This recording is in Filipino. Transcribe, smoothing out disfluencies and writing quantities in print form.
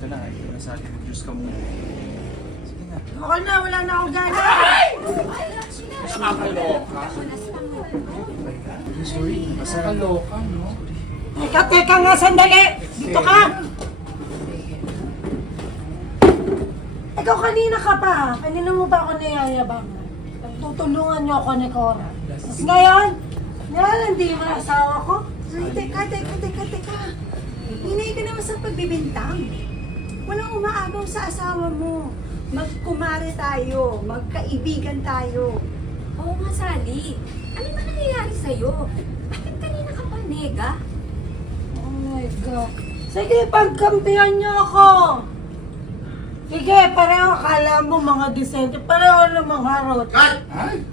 Ito na, ito na sa akin. Diyos ka muna. Sige na. Okay na, wala na akong gana. Nakakaloka. Sorry. Nakakaloka, no? Teka nga, sandali. Dito ka. Ikaw kanina ka pa. Kanina mo ba ako niyayabang? Tutulungan niyo ako ni Cora. Tapos ngayon, hindi mo na asawa ko. Ay, teka. Hinay ka naman sa pagbibintang. Walang umaagaw sa asawa mo. Magkumare tayo, magkaibigan tayo. Oo nga, Sally. Ano ba nangyayari sa'yo? Bakit kanina ka pa, nega? Oh my God. Sige, pagkampihan niyo ako. Sige, pareho akala mo mga disente. Pareho namang harot. Ay!